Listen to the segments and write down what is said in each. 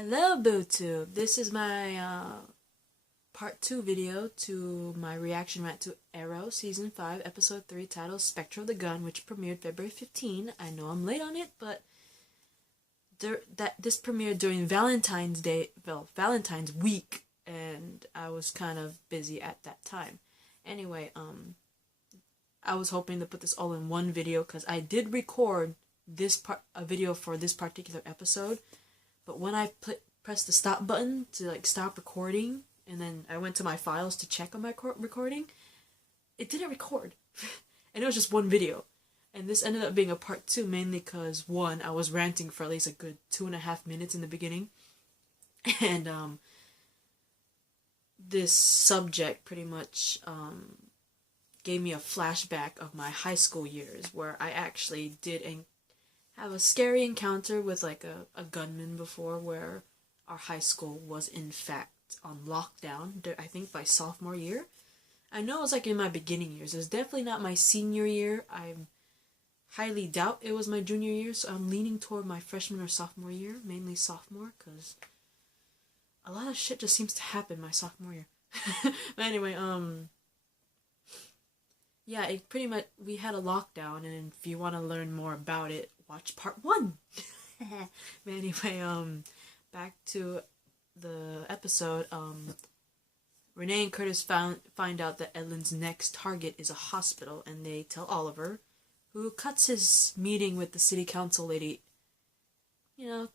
Hello BooTube! This is my part 2 video to my reaction rant to Arrow Season 5 Episode 3 titled Spectre of the Gun, which premiered February 15. I know I'm late on it, but this premiered during Valentine's week, and I was kind of busy at that time. Anyway, I was hoping to put this all in one video because I did record a video for this particular episode. But when I pressed the stop button to stop recording, and then I went to my files to check on my recording, it didn't record. And it was just one video. And this ended up being a part 2 mainly because, one, I was ranting for at least a good 2.5 minutes in the beginning. And this subject pretty much gave me a flashback of my high school years where I actually did have a scary encounter with a gunman before, where our high school was in fact on lockdown, I think by sophomore year. I know it was in my beginning years. It was definitely not my senior year. I highly doubt it was my junior year, so I'm leaning toward my freshman or sophomore year, mainly sophomore, because a lot of shit just seems to happen my sophomore year. But anyway, yeah, it pretty much, we had a lockdown, and if you want to learn more about it, watch part 1. But anyway, back to the episode. Renee and Curtis find out that Edlin's next target is a hospital, and they tell Oliver, who cuts his meeting with the city council lady,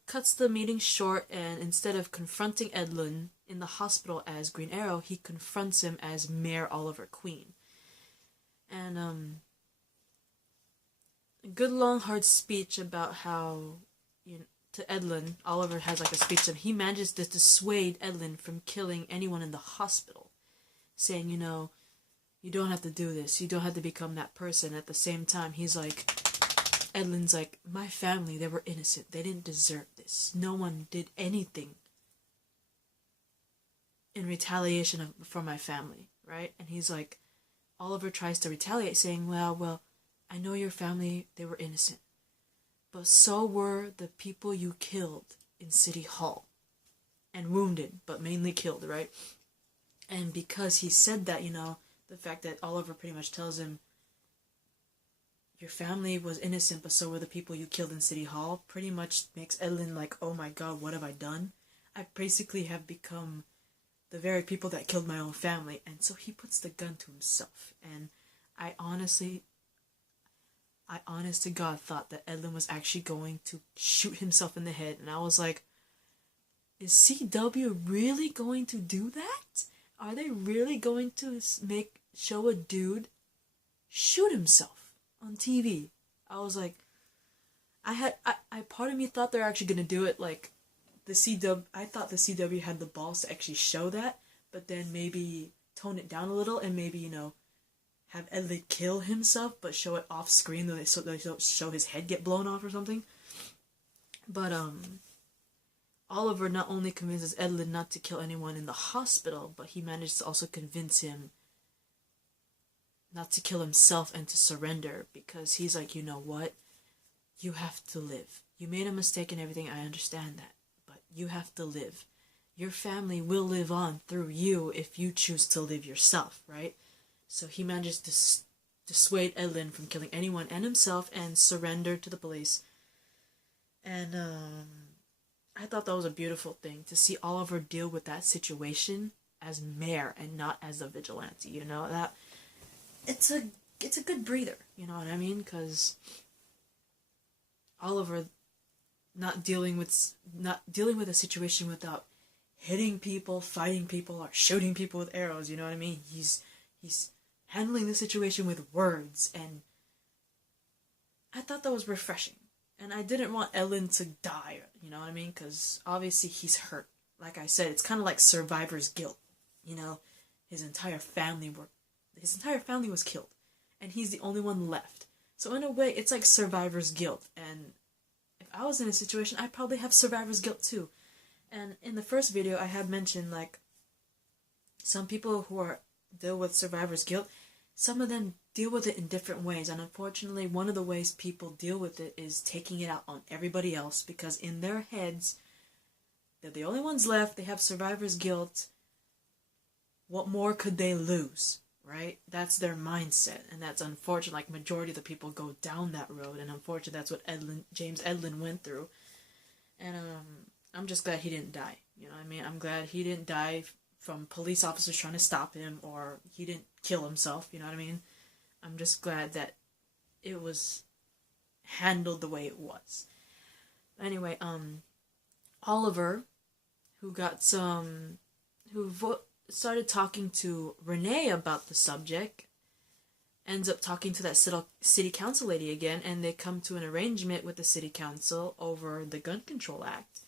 cuts the meeting short, and instead of confronting Edlin in the hospital as Green Arrow, he confronts him as Mayor Oliver Queen. And a good long hard speech about how, to Edlin, Oliver has a speech, and he manages to dissuade Edlin from killing anyone in the hospital, saying, you don't have to do this, you don't have to become that person. At the same time, Edlin's my family, they were innocent, they didn't deserve this, no one did anything in retaliation for my family, right? And he's Oliver tries to retaliate, saying, well, I know your family, they were innocent, but so were the people you killed in City Hall. And wounded, but mainly killed, right? And because he said that, the fact that Oliver pretty much tells him, your family was innocent, but so were the people you killed in City Hall, pretty much makes Edlin oh my god, what have I done? I basically have become the very people that killed my own family. And so he puts the gun to himself. And I honest to God thought that Edlin was actually going to shoot himself in the head. And I was like, is CW really going to do that? Are they really going to show a dude shoot himself on TV? I was like, part of me thought they're actually going to do it I thought the CW had the balls to actually show that, but then maybe tone it down a little and maybe, have Edlin kill himself, but show it off screen, so they don't show his head get blown off or something. But, Oliver not only convinces Edlin not to kill anyone in the hospital, but he manages to also convince him not to kill himself and to surrender, because he's you know what? You have to live. You made a mistake and everything, I understand that, but you have to live. Your family will live on through you if you choose to live yourself, right? So he manages to dissuade Edlin from killing anyone and himself and surrender to the police. And I thought that was a beautiful thing to see Oliver deal with that situation as mayor and not as a vigilante. That it's a good breather. You know what I mean? Because Oliver not dealing with a situation without hitting people, fighting people, or shooting people with arrows. You know what I mean? He's handling the situation with words, and I thought that was refreshing. And I didn't want Edlin to die, you know what I mean? Because obviously he's hurt. Like I said, it's kind of like survivor's guilt. His entire family was killed, and he's the only one left. So in a way, it's like survivor's guilt. And if I was in a situation, I'd probably have survivor's guilt too. And in the first video, I had mentioned some people who deal with survivor's guilt, some of them deal with it in different ways, and unfortunately one of the ways people deal with it is taking it out on everybody else, because in their heads They're the only ones left. They have survivor's guilt. What more could they lose, right? That's their mindset, and that's unfortunate. Like, majority of the people go down that road, and unfortunately that's what James Edlin went through. And I'm just glad he didn't die. You know what I mean? I'm glad he didn't die from police officers trying to stop him, or he didn't kill himself, you know what I mean? I'm just glad that it was handled the way it was. Anyway, Oliver, who started talking to Renee about the subject, ends up talking to that city council lady again, and they come to an arrangement with the city council over the Gun Control Act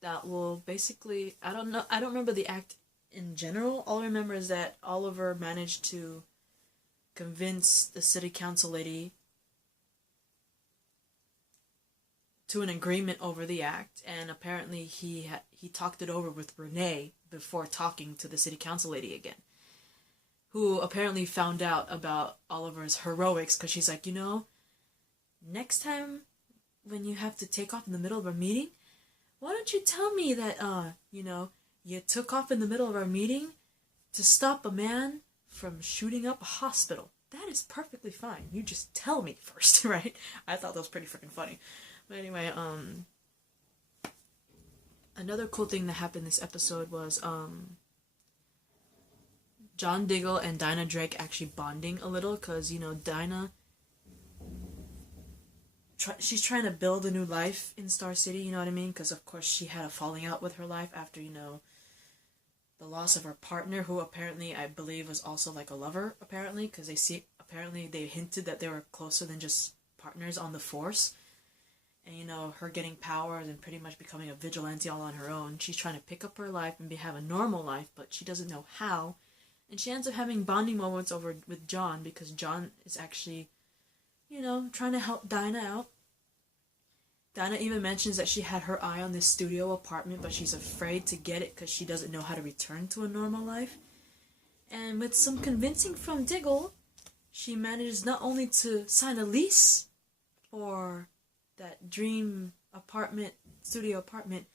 that will basically, I don't remember the act in general. All I remember is that Oliver managed to convince the city council lady to an agreement over the act, and apparently he talked it over with Renee before talking to the city council lady again, who apparently found out about Oliver's heroics, because she's like, next time when you have to take off in the middle of a meeting, why don't you tell me that, you took off in the middle of our meeting to stop a man from shooting up a hospital. That is perfectly fine. You just tell me first, right? I thought that was pretty freaking funny. But anyway, another cool thing that happened this episode was, John Diggle and Dinah Drake actually bonding a little, because, Dinah, she's trying to build a new life in Star City, you know what I mean? Because, of course, she had a falling out with her life after, the loss of her partner, who apparently, I believe, was also like a lover, apparently, because apparently they hinted that they were closer than just partners on the force. And, her getting powers and pretty much becoming a vigilante all on her own. She's trying to pick up her life and have a normal life, but she doesn't know how. And she ends up having bonding moments with John, because John is actually, trying to help Dinah out. Dinah even mentions that she had her eye on this studio apartment, but she's afraid to get it because she doesn't know how to return to a normal life. And with some convincing from Diggle, she manages not only to sign a lease for that dream studio apartment,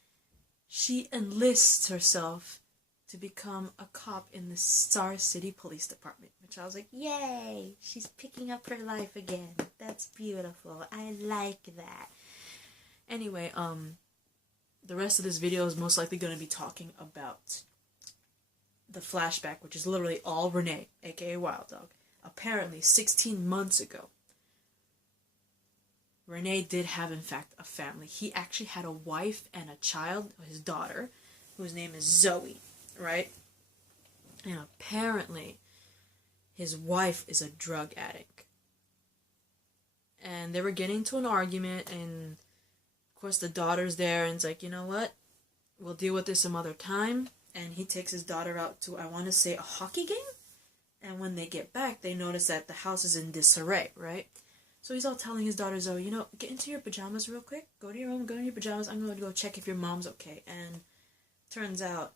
she enlists herself to become a cop in the Star City Police Department, which I was like, yay, she's picking up her life again. That's beautiful. I like that. Anyway, the rest of this video is most likely going to be talking about the flashback, which is literally all Renee, aka Wild Dog. Apparently, 16 months ago, Renee did have, in fact, a family. He actually had a wife and a child, his daughter, whose name is Zoe, right? And apparently, his wife is a drug addict. And they were getting into an argument, and of course the daughter's there, and it's like, you know what? We'll deal with this some other time. And he takes his daughter out to, I want to say, a hockey game? And when they get back, they notice that the house is in disarray, right? So he's all telling his daughter, Zoe, get into your pajamas real quick. Go to your room, go in your pajamas. I'm going to go check if your mom's okay. And turns out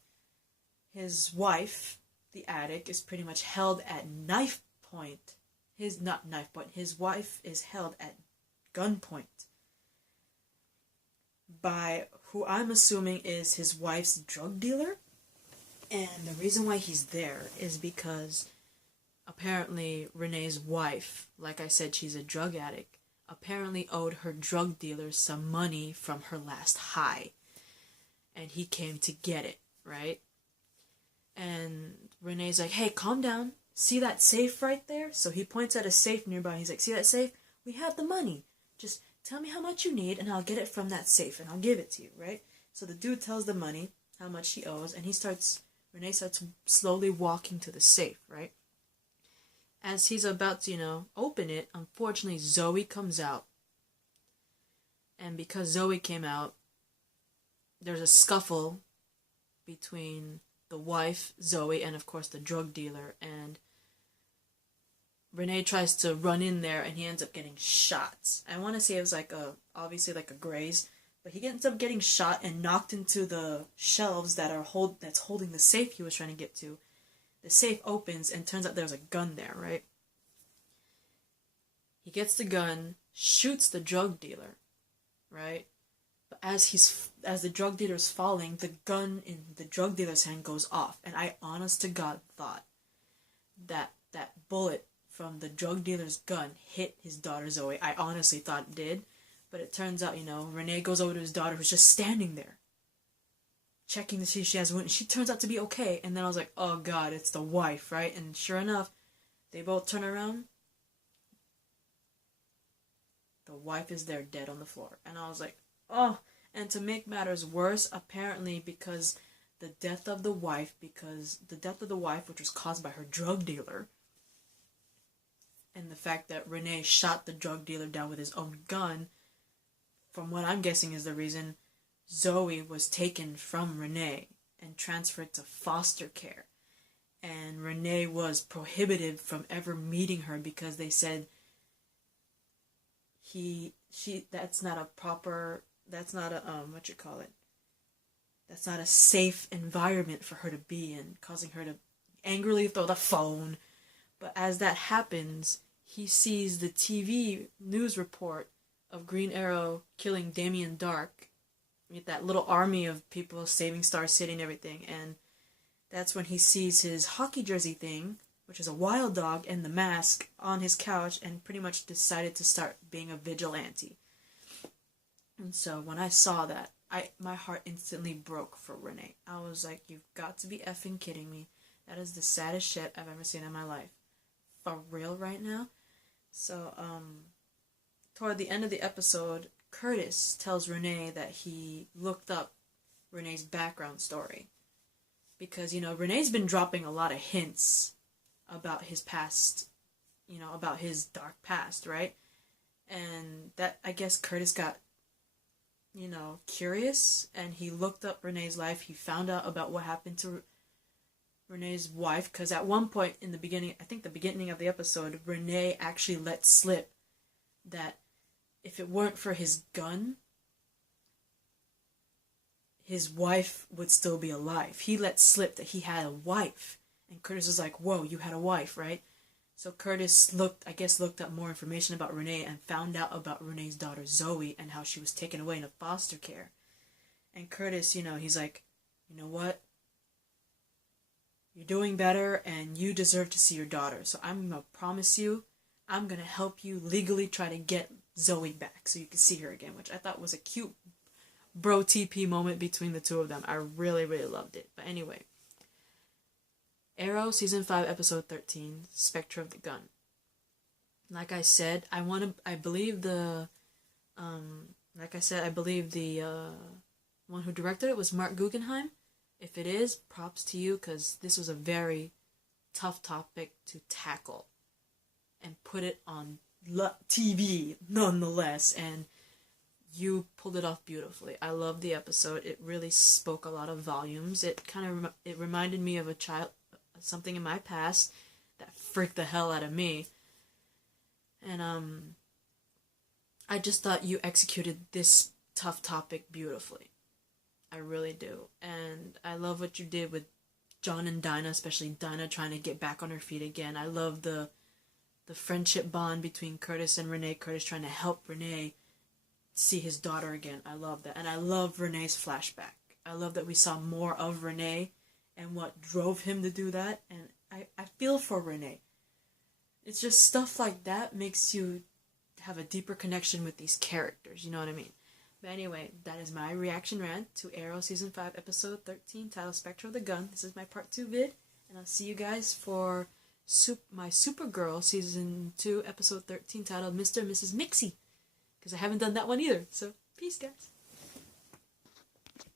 his wife, the addict, is pretty much held at knife point. His wife is held at gunpoint by who I'm assuming is his wife's drug dealer. And the reason why he's there is because apparently Renee's wife, like I said, she's a drug addict, apparently owed her drug dealer some money from her last high. And he came to get it, right? And Renee's like, hey, calm down. See that safe right there? So he points at a safe nearby. He's like, see that safe? We have the money. Just tell me how much you need and I'll get it from that safe and I'll give it to you, right? So the dude tells the money, how much he owes, and Renee starts slowly walking to the safe, right? As he's about to, open it, unfortunately Zoe comes out. And because Zoe came out, there's a scuffle between the wife, Zoe, and of course the drug dealer, and Renee tries to run in there and he ends up getting shot. I want to say it was obviously like a graze, but he ends up getting shot and knocked into the shelves that's holding the safe he was trying to get to. The safe opens and turns out there's a gun there, right? He gets the gun, shoots the drug dealer, right? But as he's as the drug dealer is falling, the gun in the drug dealer's hand goes off. And I honest to God thought that that bullet from the drug dealer's gun hit his daughter Zoe. I honestly thought it did. But it turns out, Renee goes over to his daughter who's just standing there, checking to see if she has a wound. She turns out to be okay. And then I was like, oh God, it's the wife, right? And sure enough, they both turn around. The wife is there dead on the floor. And I was like, oh. And to make matters worse, apparently because the death of the wife, which was caused by her drug dealer, and the fact that Renee shot the drug dealer down with his own gun, from what I'm guessing is the reason, Zoe was taken from Renee and transferred to foster care. And Renee was prohibited from ever meeting her because they said that's not a safe environment for her to be in, causing her to angrily throw the phone. But as that happens, he sees the TV news report of Green Arrow killing Damien Dark with that little army of people saving Star City and everything, and that's when he sees his hockey jersey thing, which is a wild dog, and the mask on his couch, and pretty much decided to start being a vigilante. And so when I saw that, my heart instantly broke for Renee. I was like, you've got to be effing kidding me. That is the saddest shit I've ever seen in my life. For real right now? So, toward the end of the episode, Curtis tells Renee that he looked up Renee's background story. Because, Renee's been dropping a lot of hints about his past, about his dark past, right? And that, I guess Curtis got, curious, and he looked up Renee's life. He found out about what happened to Renee's wife, because at one point in the beginning, I think the beginning of the episode, Renee actually let slip that if it weren't for his gun, his wife would still be alive. He let slip that he had a wife. And Curtis was like, whoa, you had a wife, right? So Curtis looked up more information about Renee and found out about Renee's daughter Zoe and how she was taken away into foster care. And Curtis, he's like, you know what? You're doing better and you deserve to see your daughter. So I'm going to promise you, I'm going to help you legally try to get Zoe back so you can see her again, which I thought was a cute bro TP moment between the two of them. I really, really loved it. But anyway, Arrow Season 5 Episode 13, Spectre of the Gun. Like I said, I believe the one who directed it was Mark Guggenheim. If it is, props to you, because this was a very tough topic to tackle and put it on TV nonetheless, and you pulled it off beautifully. I loved the episode. It really spoke a lot of volumes. It reminded me of something in my past that freaked the hell out of me. And I just thought you executed this tough topic beautifully. I really do. And I love what you did with John and Dinah, especially Dinah trying to get back on her feet again. I love the friendship bond between Curtis and Renee. Curtis trying to help Renee see his daughter again. I love that. And I love Renee's flashback. I love that we saw more of Renee and what drove him to do that. And I feel for Renee. It's just stuff like that makes you have a deeper connection with these characters. You know what I mean? But anyway, that is my reaction rant to Arrow Season 5 Episode 13 titled Spectre of the Gun. This is my Part 2 vid. And I'll see you guys for my Supergirl Season 2 Episode 13 titled Mr. and Mrs. Mixie. Because I haven't done that one either. So, peace guys.